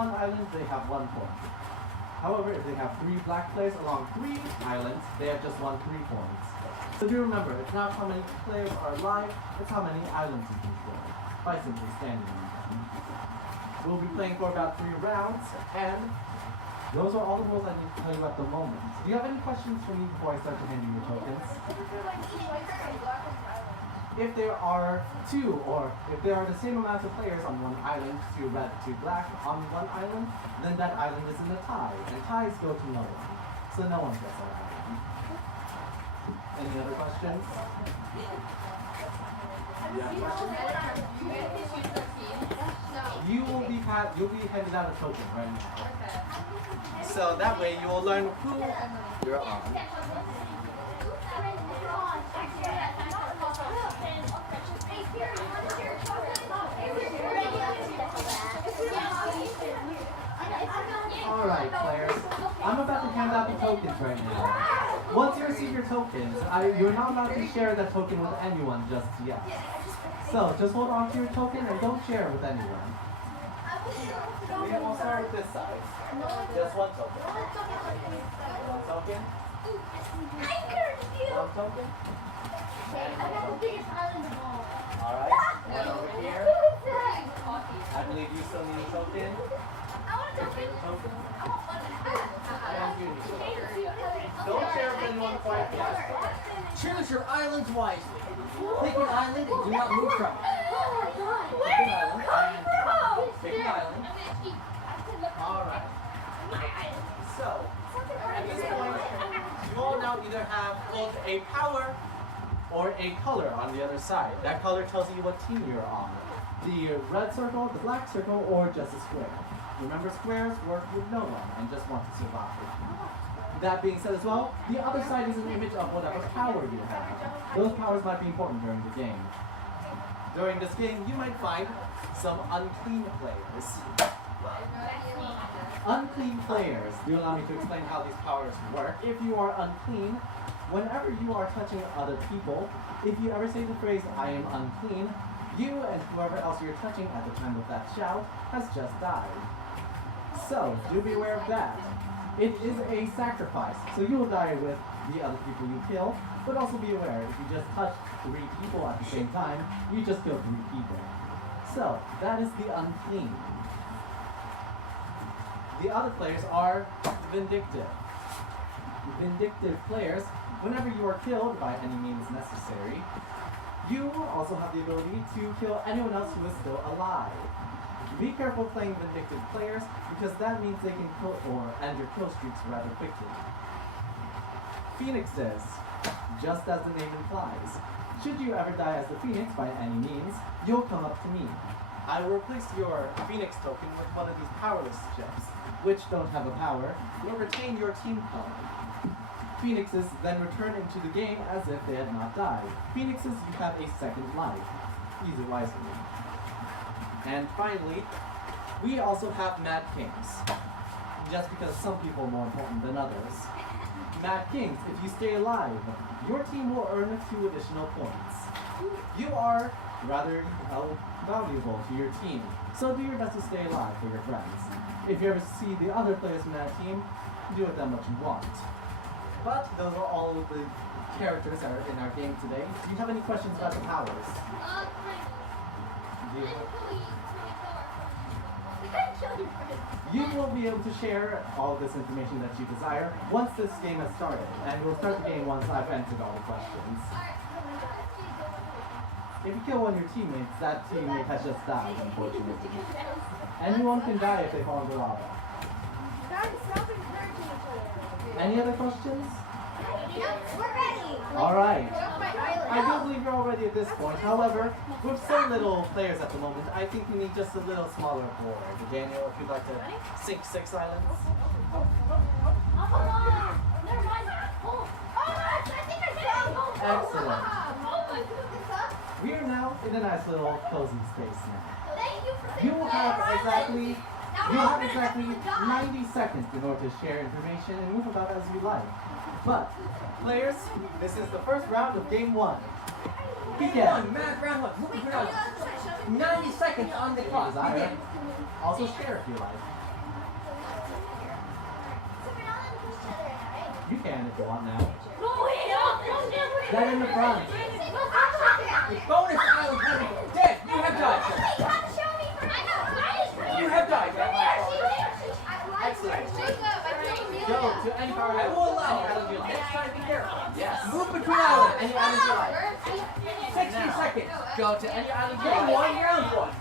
one island, they have 1 point. However, if they have 3 black players along 3 islands, they have just won 3 points. So do remember, it's not how many players are alive, it's how many islands you control, by simply standing on them. We'll be playing for about 3 rounds, and those are all the rules I need to tell you at the moment. Do you have any questions for me before I start to hand you your tokens? If there are 2, or if there are the same amount of players on one island, 2 red, 2 black, on one island, then that island is in a tie, and ties go to no one. So no one gets that island. Any other questions? You'll be handed out a token right now. So that way you will learn who you're on. Alright, players. I'm about to hand out the tokens right now. Once you receive your tokens, you're not allowed to share that token with anyone just yet. So, just hold on to your token and don't share it with anyone. We'll start with this side. Just 1 token. 1 token. 1 token. Alright, one over here. I believe you still need a token. Token. And you need a token. Don't share with anyone before I finish. Choose your islands wisely. Pick an island and do not move from it. Pick an island. Pick an island. Alright. So, at this point, you all now either have both a power or a color on the other side. That color tells you what team you're on. The red circle, the black circle, or just a square. Remember, squares work with no one and just want to survive. That being said as well, the other side is an image of whatever power you have. Those powers might be important during the game. During this game, you might find some unclean players. Unclean players. Do allow me to explain how these powers work. If you are unclean, whenever you are touching other people, if you ever say the phrase, "I am unclean," you and whoever else you're touching at the time of that shout has just died. So, do be aware of that. It is a sacrifice, so you will die with the other people you kill, but also be aware, if you just touch 3 people at the same time, you just killed 3 people. So, that is the unclean. The other players are vindictive. Vindictive players, whenever you are killed by any means necessary, you also have the ability to kill anyone else who is still alive. Be careful playing vindictive players, because that means they can kill or end your kill streaks rather quickly. Phoenixes, just as the name implies. Should you ever die as the Phoenix by any means, you'll come up to me. I will replace your Phoenix token with one of these powerless chips, which don't have a power, will retain your team color. Phoenixes then return into the game as if they had not died. Phoenixes, you have a second life. Use it wisely. And finally, we also have Mad Kings. Just because some people are more important than others. Mad Kings, if you stay alive, your team will earn 2 additional points. You are rather valuable to your team, so do your best to stay alive for your friends. If you ever see the other players from that team, do with them what you want. But those are all of the characters that are in our game today. Do you have any questions about the powers? You will be able to share all this information that you desire once this game has started, and we'll start the game once I've answered all the questions. If you kill one of your teammates, that teammate has just died, unfortunately. Anyone can die if they fall into lava. Any other questions? We're ready. Alright. I do believe you're all ready at this point. However, with so little players at the moment, I think we need just a little smaller board. Daniel, if you'd like to sink 6 islands. Excellent. We are now in a nice little cozy space now. You will have exactly 90 seconds in order to share information and move about as you like. But, players, this is the first round of game 1. Begin. Round 1. 90 seconds on the clock. Desire. Also share if you like. You can if you want now. No, Dead in the front. The bonus island has a dead. You have died, sir. You have died. Excellent. Go to any power I level. will allow Any you. island you like. Next time, be careful. Yes. Move between islands. Any island you like. 60 seconds. Go to any island you Game like. one, round one.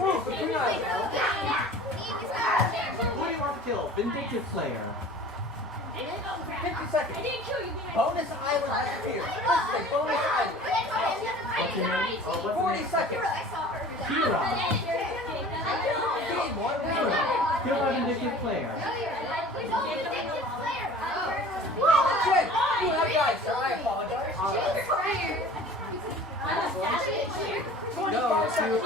Move between islands. Who do you want to kill? Vindictive player. 50 seconds. Bonus island has appeared. This is a bonus island. What's your name? Oh, what's 40 your name? seconds. Kira. Game one, round one. Kill a vindictive player. Jake, you have died, sir. I apologize. No, to any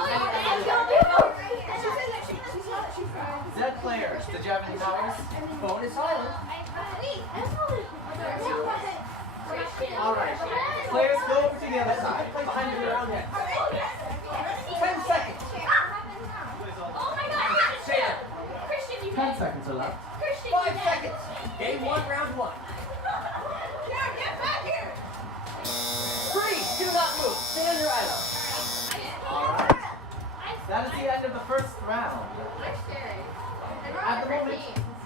Zed players. Did you have any powers? bonus island. Alright. Players go over to the other side. Behind your own head. 10 seconds. Sam, 10 seconds are left. 5 seconds. Game one, round one. Freeze. Do not move. Stay on your island. Alright. That is the end of the first round. At the moment,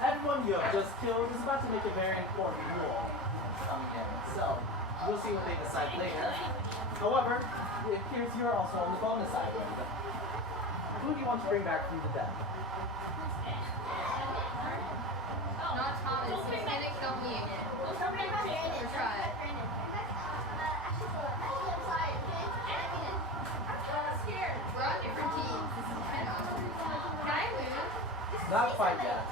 everyone you have just killed is about to make a very important rule coming in. So, we'll see what they decide later. However, it appears you're also on the bonus island. Who do you want to bring back from the dead? Not Thomas. He's gonna kill me again. Or try it. We're on different teams. This is kind of awkward. Can I move? Not quite yet.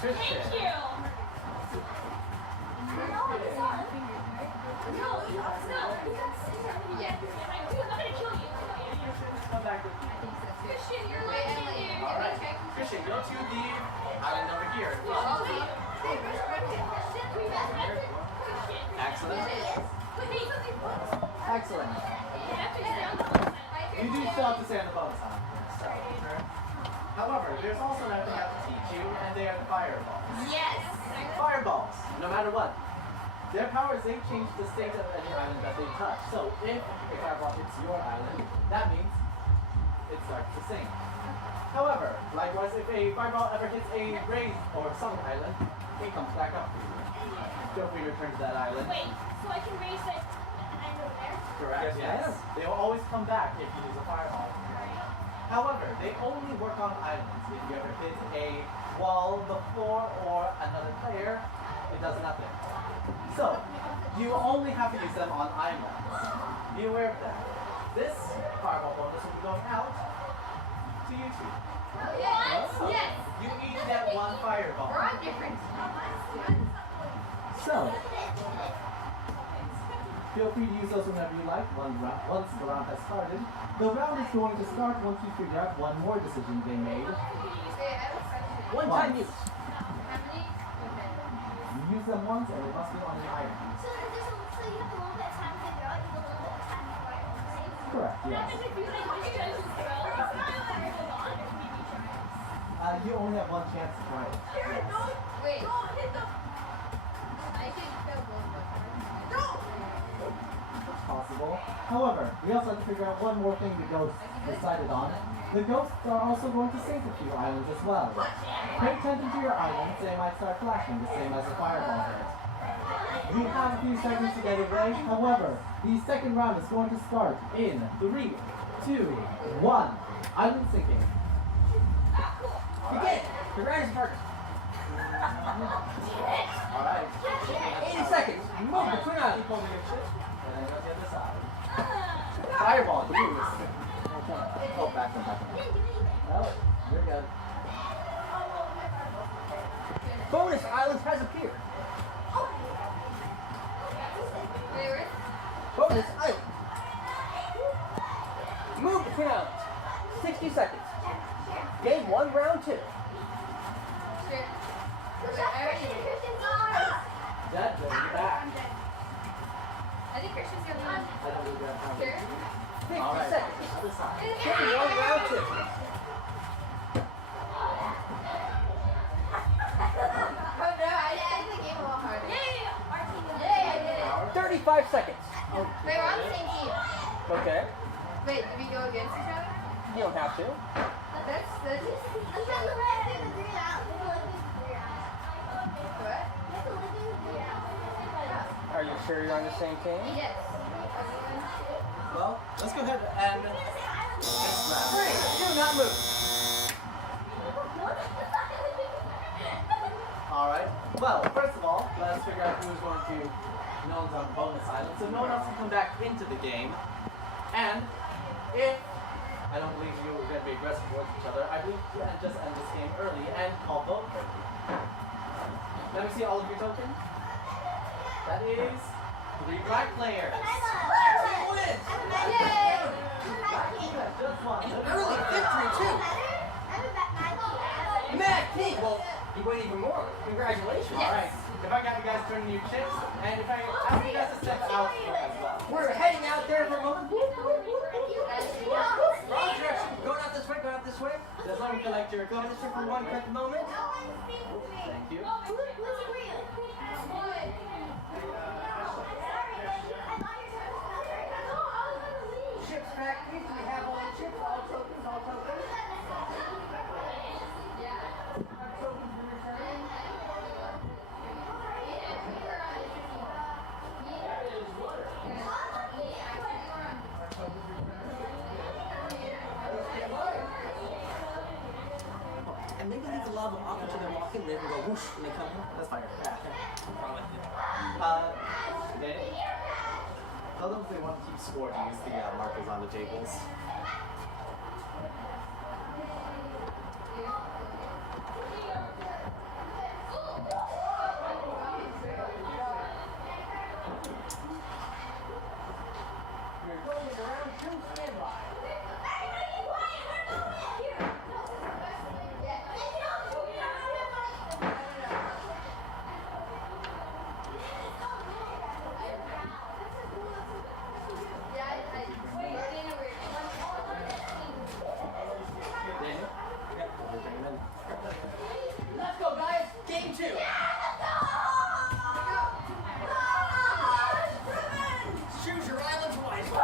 Christian. Come back with me. Alright. Christian, go to the island over here. Excellent. Excellent. You do still have to stay on the bonus island. So, however, there's also another thing I have to teach you, and they are the fireballs. Yes. Fireballs, no matter what. Their powers, they change the state of any island that they touch. So, if a fireball hits your island, that means it starts to sing. However, likewise, if a fireball ever hits a raised or sunk island, it comes back up for you. Feel free to return to that island. Wait, so I can raise it and over there? Correct, yes. They will always come back if you use a fireball. However, they only work on islands. If you ever hit a wall before or another player, it does nothing. So, you only have to use them on islands. Be aware of that. This fireball bonus will be going out to you two. Yes. Yes. You each get one fireball. We're on different teams. So, feel free to use those whenever you like, once the round has started. The round is going to start once you figure out one more decision they made. One time use. How many? Okay. You use them once and it must be on the item. So you have a little bit of time to figure out. You have a little bit of time before it. Correct, yes. You only have one chance to try it. Wait. I can kill both of them. It's possible. However, we also have to figure out one more thing the ghosts decided on. The ghosts are also going to sink a few islands as well. Pay attention to your islands, they might start flashing, the same as a fireball hit. You have a few seconds to get it ready. However, the second round is going to start in 3, 2, 1. Island sinking. Begin. The round is started. Alright. 80 seconds. Move between islands. Keep holding your shit, and then go to the other side. Fireball, use. Oh, back one. No, you're good. Bonus island has appeared. Wait, where? Bonus island. Move between islands. 60 seconds. Game one, round two. Sure. I already did. 5 seconds. Wait, we're on the same team. Okay. Wait, do we go against each other? You don't have to. That's what? Are you sure you're on the same team? Yes. Well, let's go ahead and next round. Do not move. Alright. Well, first of all, let's figure out who's going to no one's on bonus island, so no one else can come back into the game. And if I don't believe you are going to be aggressive towards each other, I believe you can just end this game early and call vote early. Let me see all of your tokens. That is 3 black players. Win! Yay! Just one. An early victory, too. Mad King! Well, you win even more. Congratulations. Alright. If I got you guys turning your chips, and if I ask you guys to step out as well. We're heading out there for a moment. Wrong direction. Going out this way, going out this way. Just let me collect your Going this way for one quick moment. Thank you. Chips back. We have all the chips, all tokens, all tokens. Tokens in return. And maybe leave the lava off until they walk in there and go whoosh when they come in. That's fine. Danny? Tell them if they want to keep score to use the markers on the tables. You're going into round 2, standby. Daniel? Yep, we'll bring them in. Let's go, guys. Game 2. Choose your islands wisely.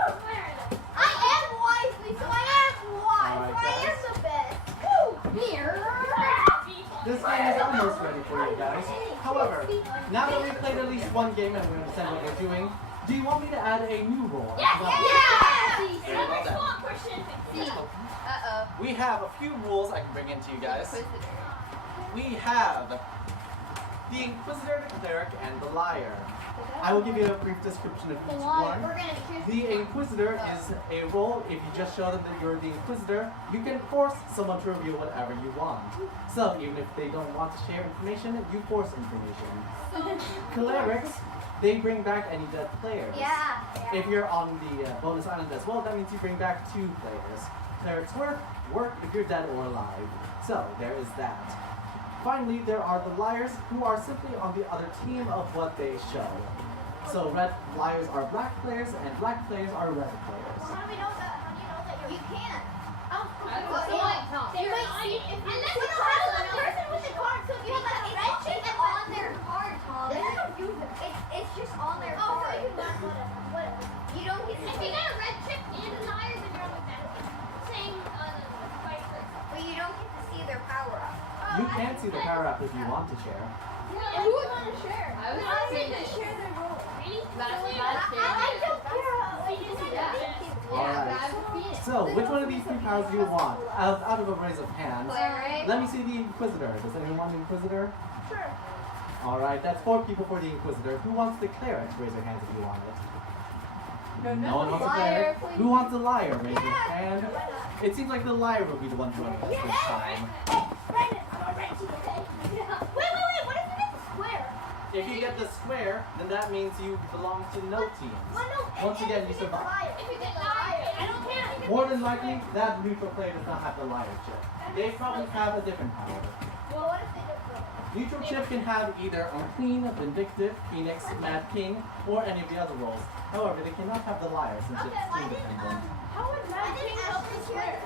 This game is almost ready for you guys. However, now that we've played at least one game and we understand what we're doing, do you want me to add a new rule? as well? We have a few rules I can bring into you guys. We have the Inquisitor, the Cleric, and the Liar. I will give you a brief description of each one. The Inquisitor is a role. If you just show them that you're the Inquisitor, you can force someone to reveal whatever you want. So even if they don't want to share information, you force information. Clerics, they bring back any dead players. If you're on the bonus island as well, that means you bring back 2 players. Clerics work if you're dead or alive. So there is that. Finally, there are the liars who are simply on the other team of what they show. So red liars are black players and black players are red players. It's just on their card. You don't get if you got a red chip and a liar, then you're on the back. Same vice versa. But you don't get to see their power up. You can see the power up if you want to share. Who would want to share? I was saying that. Share their role. I don't care. Alright. So, which one of these 3 powers do you want? Out of a raise of hands. Cleric. Let me see the Inquisitor. Does anyone want the Inquisitor? Sure. Alright, that's 4 people for the Inquisitor. Who wants the Cleric? Raise your hands if you want it. No one wants the Cleric. Who wants the Liar? Raise your hand. It seems like the Liar will be the one to win this time. Wait, what if you get the square? If you get the square, then that means you belong to no teams. Once again, you survive. If you get the liar, I don't care. More than likely, that neutral player does not have the Liar chip. They probably have a different power. Well, what if they don't? Neutral chip can have either Unclean, Vindictive, Phoenix, Mad King, or any of the other roles. However, they cannot have the Liar since it's team dependent. How would Mad King help the square?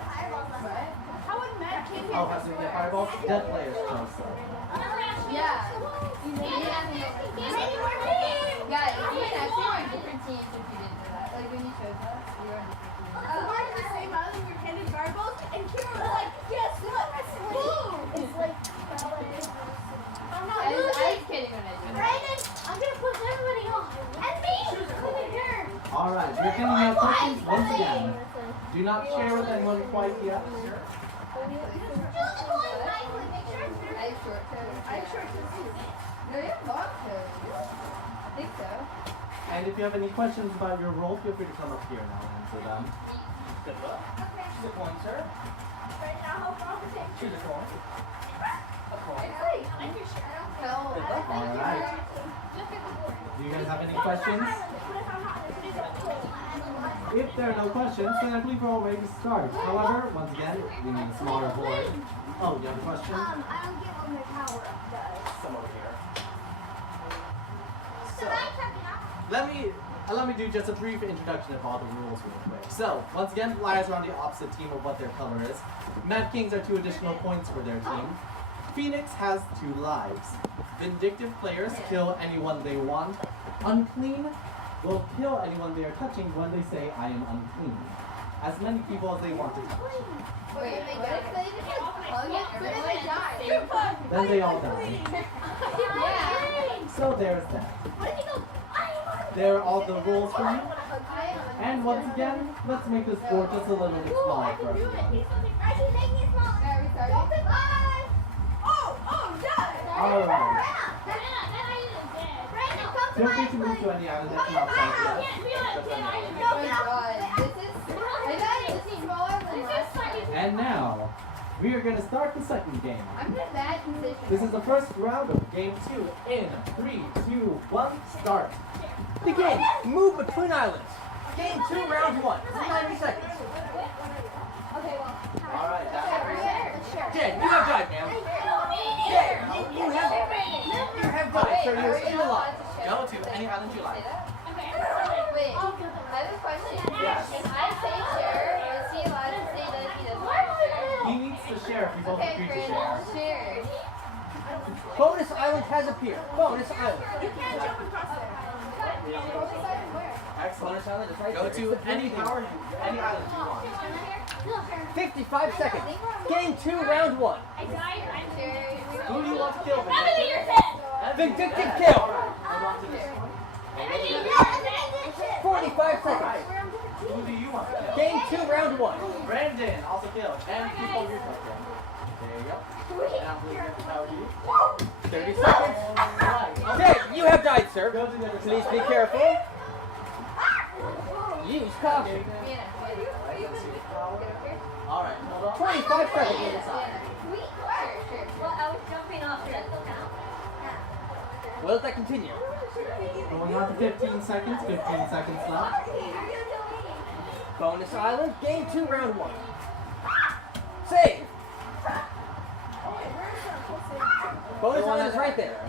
How would Mad King Oh, has to get fireballs? Dead players chose so. Yeah. Guys, if you can actually Alright, we're handing out tokens once again. Do not share with anyone quite yet. I have short toes. I have short toes too. No, you have long toes. I think so. And if you have any questions about your role, feel free to come up here and I'll answer them. Good luck. Okay. Choose a coin, sir. Right now, hold on a second. Choose a coin. A coin. Alright. Do you guys have any questions? If there are no questions, then I believe we're all ready to start. However, once again, we need a smaller board. Oh, you have a question? I don't get what my power up does. Some over here. So, let me do just a brief introduction of all the rules real quick. So, once again, liars are on the opposite team of what their color is. Mad Kings are 2 additional points for their team. Phoenix has 2 lives. Vindictive players kill anyone they want. Unclean will kill anyone they are touching when they say, I am unclean. As many people as they want to touch. Wait, what if they just hug everyone and die? Then they all die. Yeah. So there's that. What if he goes, I am on There are all the rules for you. I am. And once again, let's make this board just a little bit smaller for everyone. I can make it smaller. Yeah, we started. Alright. Feel free to move to any island that's not signed yet. Oh my god, this is smaller than last time. And now, we are going to start the second game. I'm in a bad position. This is the first round of game 2 in 3, 2, 1, start. Begin. Move between islands. Game 2, round 1. 90 seconds. Alright, Jen, you have died, ma'am. Jen, you have died, sir. You're still alive. go to any island you like. Wait, I have a question. Yes. If I say share, is he allowed to say that he doesn't want to share? He needs to share if you both Okay, agree to Brandon, share. share. Bonus island has appeared. Bonus island. You can't jump across there. Excellent. Bonus island is right Go there. to any island you want. 55 seconds. Game 2, round 1. Who do you want to kill? Vindictive kill. Hold on to this one. 45 seconds. Who do you want to kill? Game 2, round 1. Brandon, also killed. And keep all your stuff there. There you go. And I'm going to tell you. 30 seconds. Alright. Okay, you have died, sir. Go to the other Please side. be careful. Use caution. Alright, hold on. 25 seconds. Well, I was jumping off there. Will that continue? Going on to 15 seconds. 15 seconds left. Bonus island. Game 2, round 1. Save. Bonus island is right there.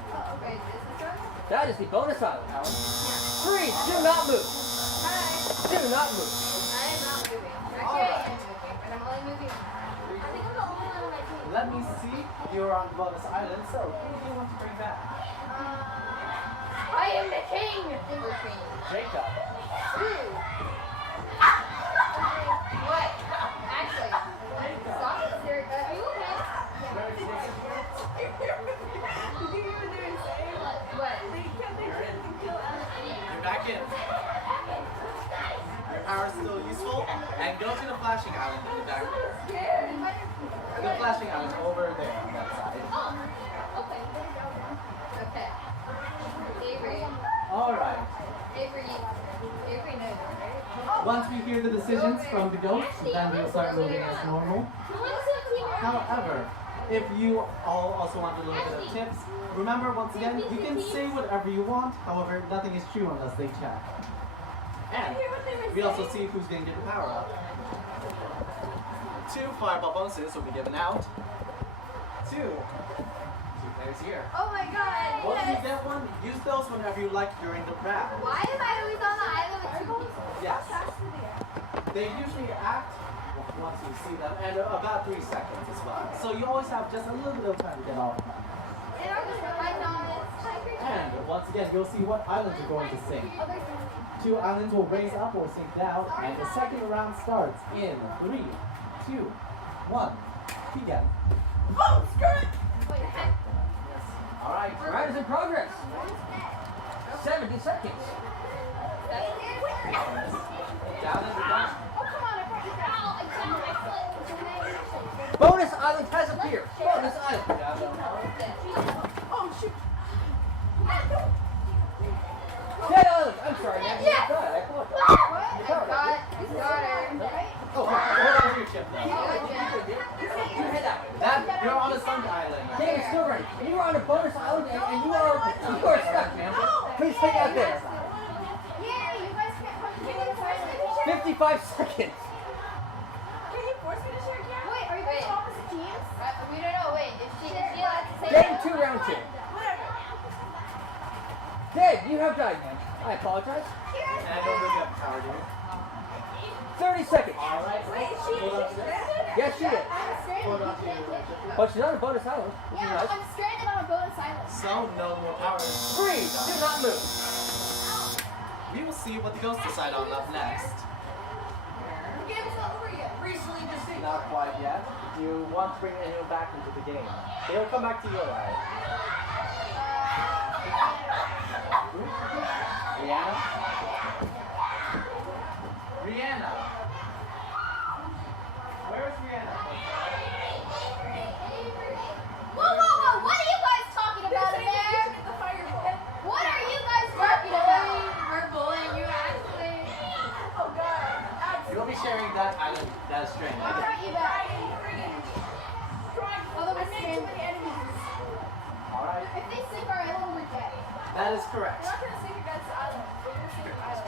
That is the bonus island. 3. Do not move. Do not move. Let me see. You're on the bonus island, so who do you want to bring back? I am the king! Jacob. What? Actually, stop it, sir. Are you okay? What? You're back in. Your power is still useful. And go to the flashing island in the back there. The flashing island over there on that side. Okay. Okay. Avery. Alright. Avery knows, right? Once we hear the decisions from the ghosts, then we'll start moving as normal. However, if you all also want a little bit of tips, remember once again, you can say whatever you want, however, nothing is true unless they check. And we also see who's going to get the power up. 2 fireball bonuses will be given out. 2 players here. Oh my god. Once you get one, use those whenever you like during the round. Why am I always on the island with 2 people? Yes. They usually act once you see them, and about 3 seconds as well. So you always have just a little bit of time to get off. And once again, you'll see what islands are going to sink. 2 islands will raise up or sink down, and the second round starts in 3, 2, 1, begin. Oh, skirt! Alright. Round is in progress. 70 seconds. Down and down. Bonus island has appeared. Bonus island. Oh shoot. Dead island. I'm sorry, man. Yeah. I apologize. Got her. Oh, hold on to your chip though. You head that way. You're on a sunk island. Dave, it's still ready. You are on a bonus island and you are stuck, man. Please take out there. Yeah, you guys can't come to 55 seconds. Can you force me to share again? Wait, are you guys Wait. opposite teams? We don't know. Wait, if she has to say Game 2, round 2. Whatever. Dave, you have died, man. I apologize. And I don't think you have power, do you? 30 seconds. Alright. Wait, is she Hold on to this. stranded? Yes, she did. I'm stranded. Hold on to your chip. But she's on a bonus island, which is Yeah, nice. I'm stranded on a bonus island. So, no more power. 3, do not move. We will see what the ghosts decide on up next. The game's not over yet. Recently deceived. Not quite yet. You want to bring anyone back into the game. They will come back to your life. Rihanna? Rihanna! Where is Rihanna? Whoa, what are you guys talking about in there? The fireball. What are you guys talking about? we're bullying you, actually. Oh god. You will be sharing that island that is stranded. I brought you back. Although I we're made too stranded. many enemies. Alright, If they sink our island, we're dead. that is correct. We're not gonna sink you guys to the island. We're gonna sink your island.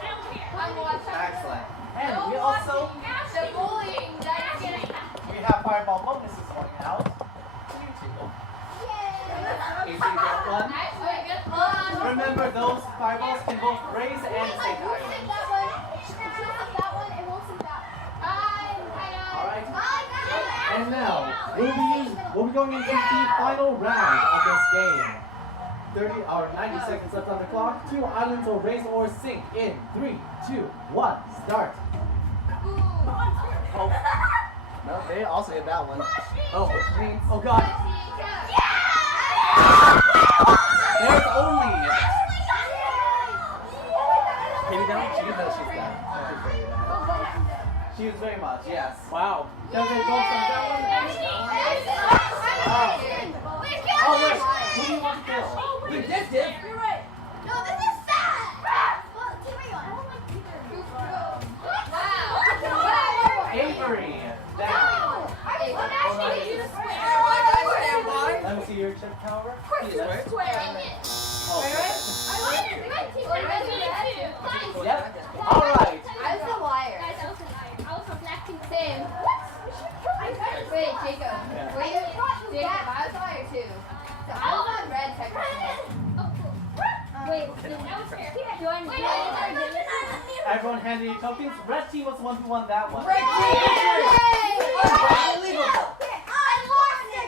I'm watching. Excellent. And we also The bullying. That's getting. we have fireball bonuses going out to you two. Yay! Easy get one. Actually, good fun. Remember, those fireballs can both raise and Wait, sink we'll sink islands. that one. We'll sink that one, and we'll sink that one. Bye. Bye. Alright. Bye, guys! And now, we'll be going into the final round of this game. 30 or 90 seconds left on the clock. 2 islands will raise or sink in 3, 2, 1, start. Oh. No, they also hit that one. Oh, which means, oh god. There's only. Katie down? She knows she's down. She was very much, yes. Wow. Does it go from that one? Oh, wait. Who do you want to kill? You did, Dave. You're right. No, this is sad! Well, Avery, I don't like either. Avery. Down. Let me see your chip tower. Oh, yep. Alright. I was a liar. Same. Wait, Jacob. Yeah. Wait, Jacob, I was a liar too. So I was on red technically. Wait, Everyone handed you tokens. Red team was the one who won that one. Red Unbelievable.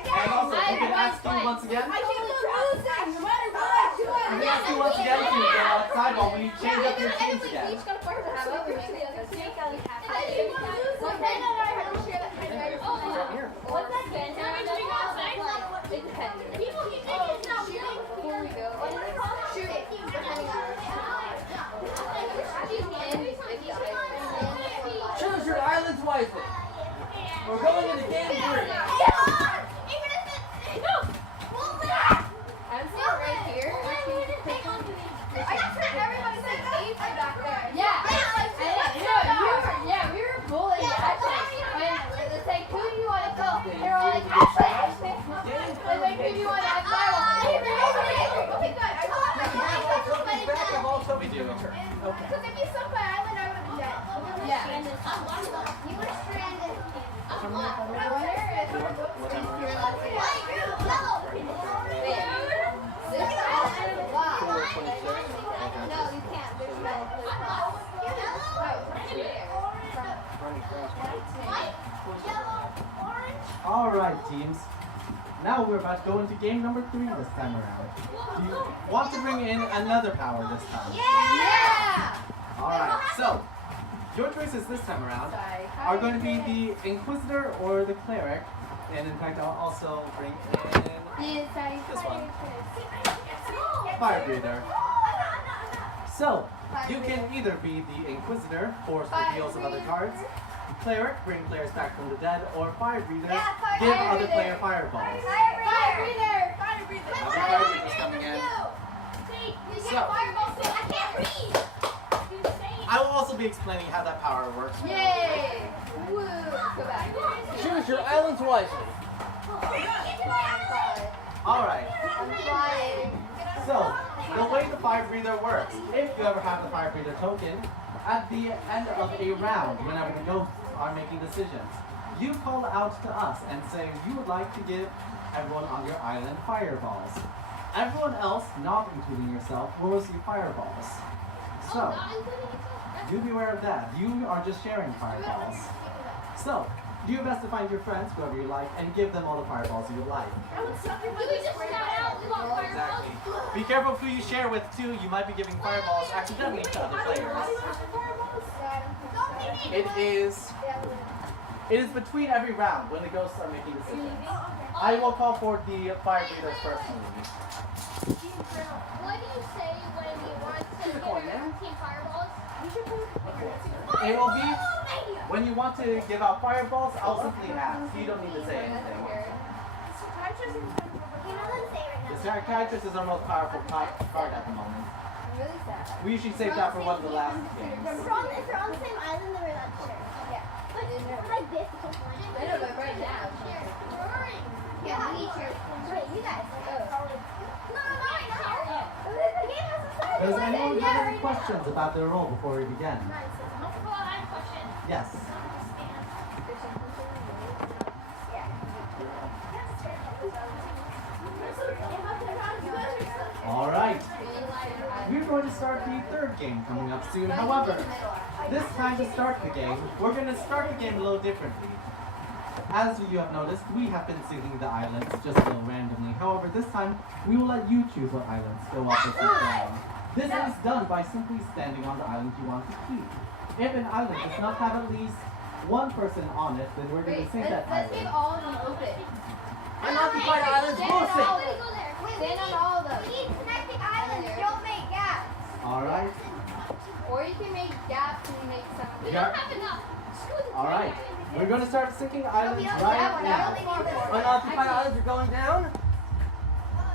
And also, we can ask you once again. I keep losing no matter what I do. We can ask you once again to go outside while we change up your teams again. Choose your islands wisely. We're going into game 3. I'm still right here. Yeah, we were bullying actually. And it's like, who do you want to kill? They're all like, and like, who do you want to Okay, good. Back of all We do. Because if you sunk my island, I would have been dead. Yeah. You were stranded. No, you can't. There's Alright, teams. Now we're about to go into game number 3 this time around. Do you want to bring in another power this time? Yeah! Alright, so your choices this time around are going to be the Inquisitor or the Cleric. And in fact, I'll also bring in this one. Fire Breather. So, You can either be the Inquisitor, force reveals of other cards, Cleric, bring players back from the dead, or Fire Breathers, give other player fireballs. Fire breather! Fire breather! Fire Breathers coming in. So, I can't read. I will also be explaining how that power works. Yay! Woo! Go back. Choose your islands wisely. Alright, I'm flying. so the way the Fire Breather works, if you ever have the Fire Breather token, at the end of a round, whenever the ghosts are making decisions, you call out to us and say you would like to give everyone on your island fireballs. Everyone else, not including yourself, will receive fireballs. So, do beware of that. You are just sharing fireballs. So, do your best to find your friends, whoever you like, and give them all the fireballs you would like. Exactly. Be careful who you share with too. You might be giving fireballs accidentally to other players. It is between every round when the ghosts are making decisions. I will call for the Fire Breathers first move. What do you say when you want to give your team fireballs? It will be when you want to give out fireballs, I'll simply ask. You don't need to say anything. The Psychiatrist is our most powerful card at the moment. I'm really sad. We usually save that for one of the last games. If they're on the same island, then we're not sure. Yeah. But like this, it's just one. I know, but right now. Yeah, me too. Wait, you guys. No. The game hasn't started. Does anyone have any questions about their role before we begin? Yes. Alright. We're going to start the third game coming up soon. However, this time to start the game, we're going to start the game a little differently. As you have noticed, we have been syncing the islands just a little randomly. However, this time, we will let you choose what islands go up or down. This is done by simply standing on the island you want to keep. If an island does not have at least one person on it, then we're going to sync that Let's give island. all of them open. Unoccupied islands will sink. Stand on all of them. We need connecting islands. Don't make gaps. Alright. Or you can make gaps and make some. Yeah. Alright. We're going to start syncing islands right now. Unoccupied islands are going down.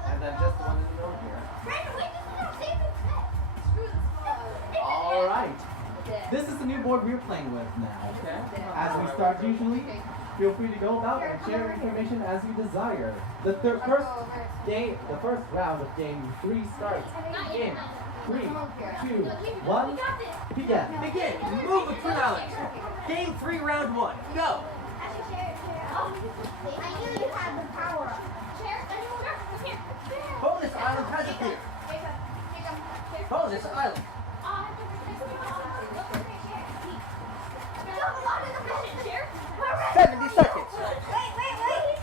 And then just the one in the middle here. Brandon, wait, this is not safe and fit. Alright. This is the new board we're playing with now. Okay. As we start usually, feel free to go about and share information as you desire. The first round of game 3 starts in 3, 2, 1, begin. Begin. Move between islands. Game 3, round 1. Go. I knew you had the power. Bonus island has appeared. Bonus island. 70 seconds.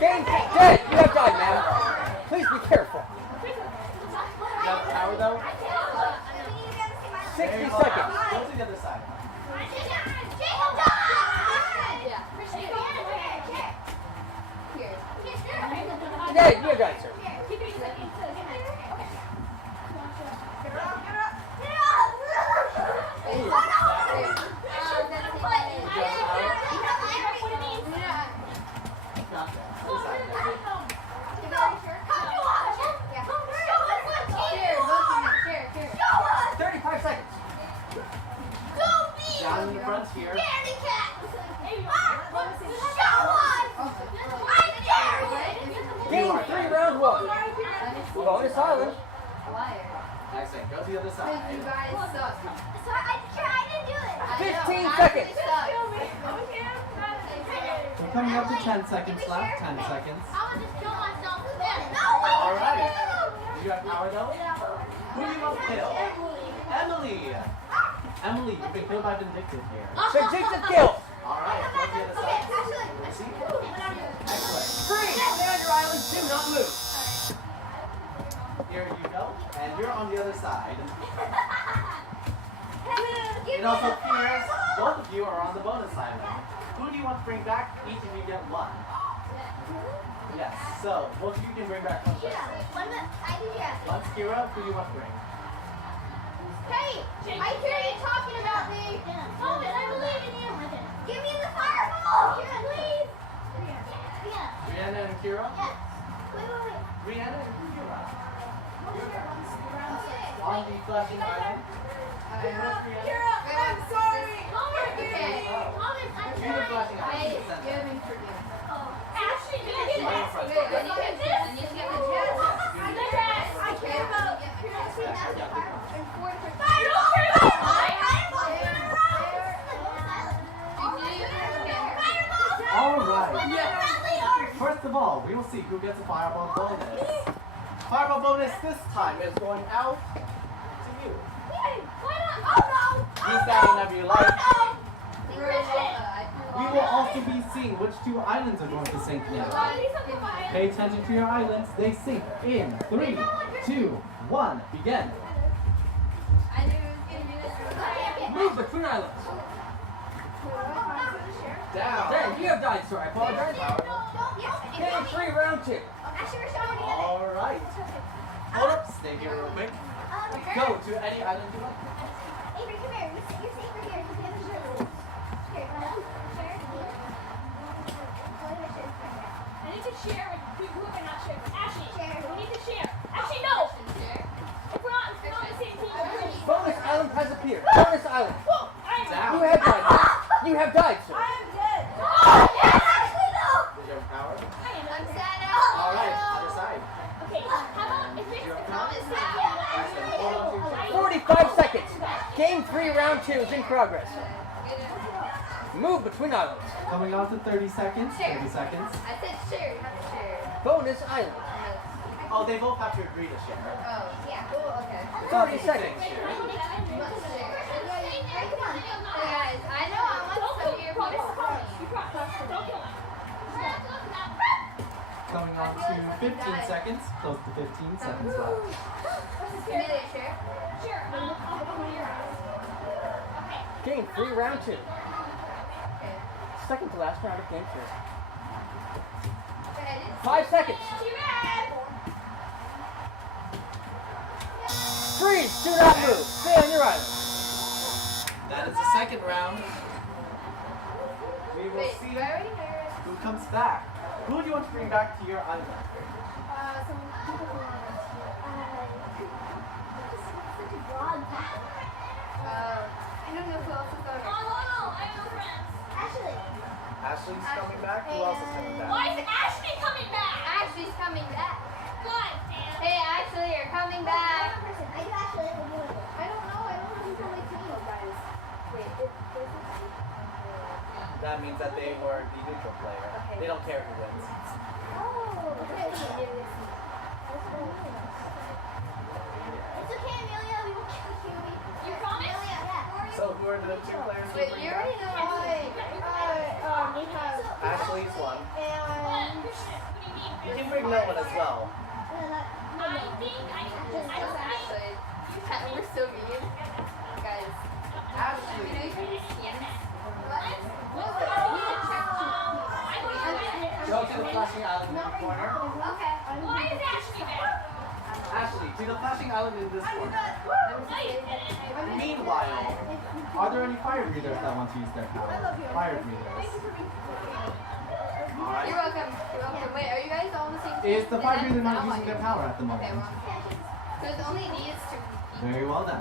Game dead. You have died, man. Please be careful. You have power though? 60 Very seconds. well. Go to the other side. Today, you guys, sir. Show 35 seconds. Down in the front here. Game 3, round 1. Bonus island. Excellent. Go to the other side. You guys suck. 15 seconds. We're coming up to 10 seconds left. 10 seconds. Alright. Alright. Do you have power though? Who do you want to kill? Emily! Emily, you've been killed by Vindictive here. Vindictive kill. Alright, go to the other side. See? Excellent. Free. Stay on your island. Do not move. Here you go. And you're on the other side. It also appears both of you are on the bonus island. Who do you want to bring back? Each of you get one. Yes, so both of you can bring back one person. Once Kira, who do you want to bring? Hey, I on the flashing island. I'm sorry. Okay. Do the flashing island in the center. Ashley, you Right in get front. this. I need to get this. I care about. Alright. First of all, we will see who gets a fireball bonus. Fireball bonus this time is going out to you. Use that whenever you like. We will also be seeing which two islands are going to sink now. Pay attention to your islands. They sink in 3, 2, 1. Begin. Move between islands. Down. There, you have died, sir. I apologize. Game 3, round 2. Alright. Hold up. Stay here real quick. Go to any island you like. I need to share with people who are not sharing. Ashley, we need to share. Ashley, no! If we're not the same team, we're going to Bonus island has appeared. Bonus island. Down. You have died. You have died, sir. Is your power? I'm Alright. Other side. Okay, how about if it's Hold on to 45 seconds. Game 3, round 2 is in progress. Move between islands. Coming on to 30 seconds. 30 seconds. I said share, not share. Bonus island. Oh, they both have to agree to share. Oh, yeah. Oh, okay. 30 seconds. Hey guys, I know I want some of your Coming on to 15 seconds. Close to 15 seconds left. Amelia, share. Game 3, round 2. Second to last round of game 3. 5 seconds. Freeze! Do not move. Stay on your island. That is the second round. We will see who comes back. Who do you want to bring back to your island? I don't know who else is going. Ashley's coming back. Who else is coming back? Why is Ashley coming back? Ashley's coming back. God damn. Hey, Ashley, you're coming back. That means that they were the neutral player. They don't care who wins. You promise? So who are the two players? who Wait, bring you back? already know. Ashley's one. What? What do you mean? You can bring no one as well. I think Ashley. We're so mean. Guys. Ashley. Go to the flashing island in the corner. Okay. Why is Ashley there? Ashley, to the flashing island in this corner. No, you didn't. Meanwhile, are there any fire breathers that want to use their power? Fire breathers. You're Alright. welcome. You're welcome. Wait, are you guys all on the same team? Is the fire breather not using their power at the Okay, moment? well. Because only needs to compete. Very well then.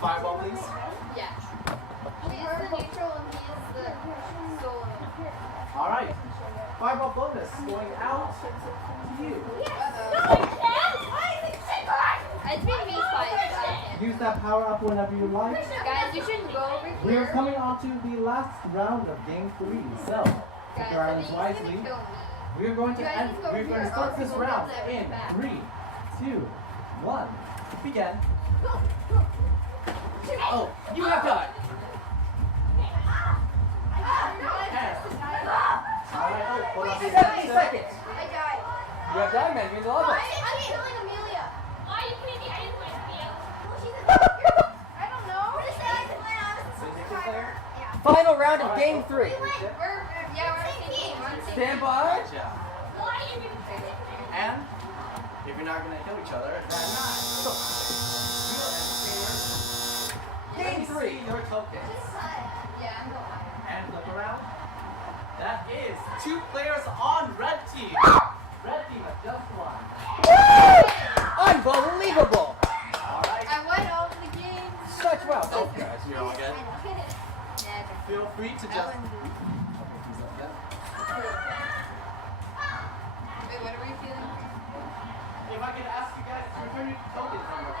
Fireball, please. Yeah. He's the neutral and he's the solo. Alright. Fireball bonus going out to you. It's been me twice. Use that power up whenever you like. Guys, you should go over here. We are coming on to the last round of game 3. So, pick your Guys, islands I wisely. think he's gonna kill me. We are going to You guys end. just go We're over going to here. start Or this people round will in back. 3, 2, 1. Begin. Oh, you have died. Alright, oh, hold on. 70 seconds. I died. You have died, man. You're in the lava. I'm killing Amelia. Why are you putting the iron with me? I don't know. Syndicate player? Final round of game 3. We're the same team. We're on the same Stand team. by. Gotcha. Why are you doing And if you're not going to kill each other, then Game 3. your tokens. Yeah, I'm going higher. And look around. That is 2 players on red team. Red team has just won. Unbelievable. Alright. I such well. Okay, so you're all good. Yeah, Feel free to just. Okay, please let that. Wait, what are we feeling? If I could ask you guys to return your tokens on your